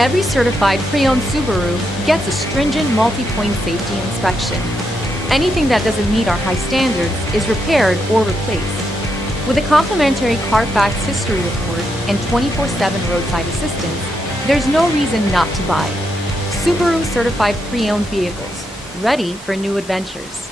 Every certified pre-owned Subaru gets a stringent multi-point safety inspection. Anything that doesn't meet our high standards is repaired or replaced. With a complimentary Carfax history report and 24/7 roadside assistance, there's no reason not to buy. Subaru certified pre-owned vehicles, ready for new adventures.